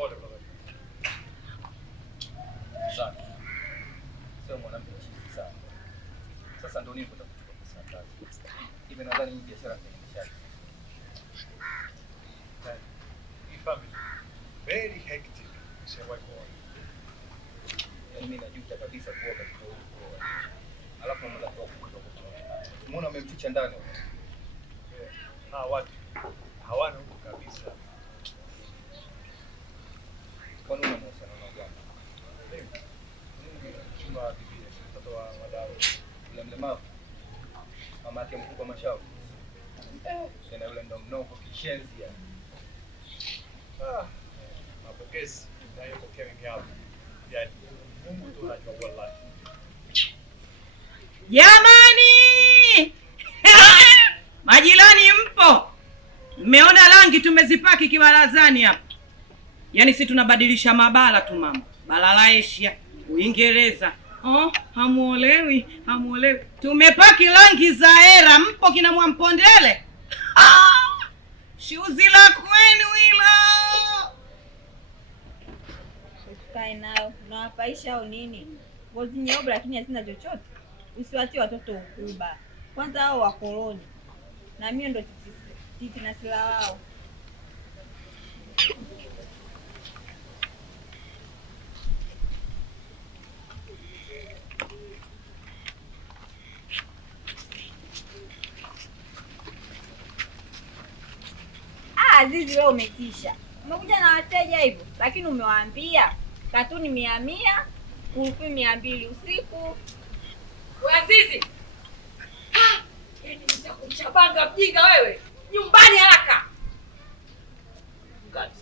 Pole baba. Sana. Sio mwanamke chizi sana. Sasa ndio nipo takuchukua pesa kazi. Hivi nadhani hii biashara itaendesha. Hii family very hectic. Siwahi kuona. Yaani mimi najuta kabisa kuoa katika huko. Alafu mama zako kidogo. Umeona amemficha ndani. Watu hawana huko kabisa. Kwa nini unamwasana na bwana? Mimi chuma bibi, mtoto wa wadau. Yule mlemavu. Mama yake mkubwa mashauri. Tena yule ndo mnoko kishenzi yani. Mapokezi nayopokea mimi hapa. Yaani Mungu tu anajua wallahi. Jamani! Majirani mpo? Mmeona rangi tumezipaki kibarazani hapa. Yaani si tunabadilisha mabala tu mama. Bala la Asia, Uingereza. Hamuolewi. Tumepaki rangi za era, mpo kina Mwampondele? Shuzi la kwenu hilo. Usikae nao, unawapaisha au nini? Ngozi nyeupe lakini hazina chochote. Usiwatie watoto ukuba. Kwanza hao wakoloni. Na mimi ndo titi na sila wao. Azizi wewe umetisha. Umekuja na wateja hivyo, lakini umewaambia katuni 100, kurufi 200 usiku. Wewe Azizi. Yaani nitakuchabanga mjinga wewe. Nyumbani haraka. Kazi.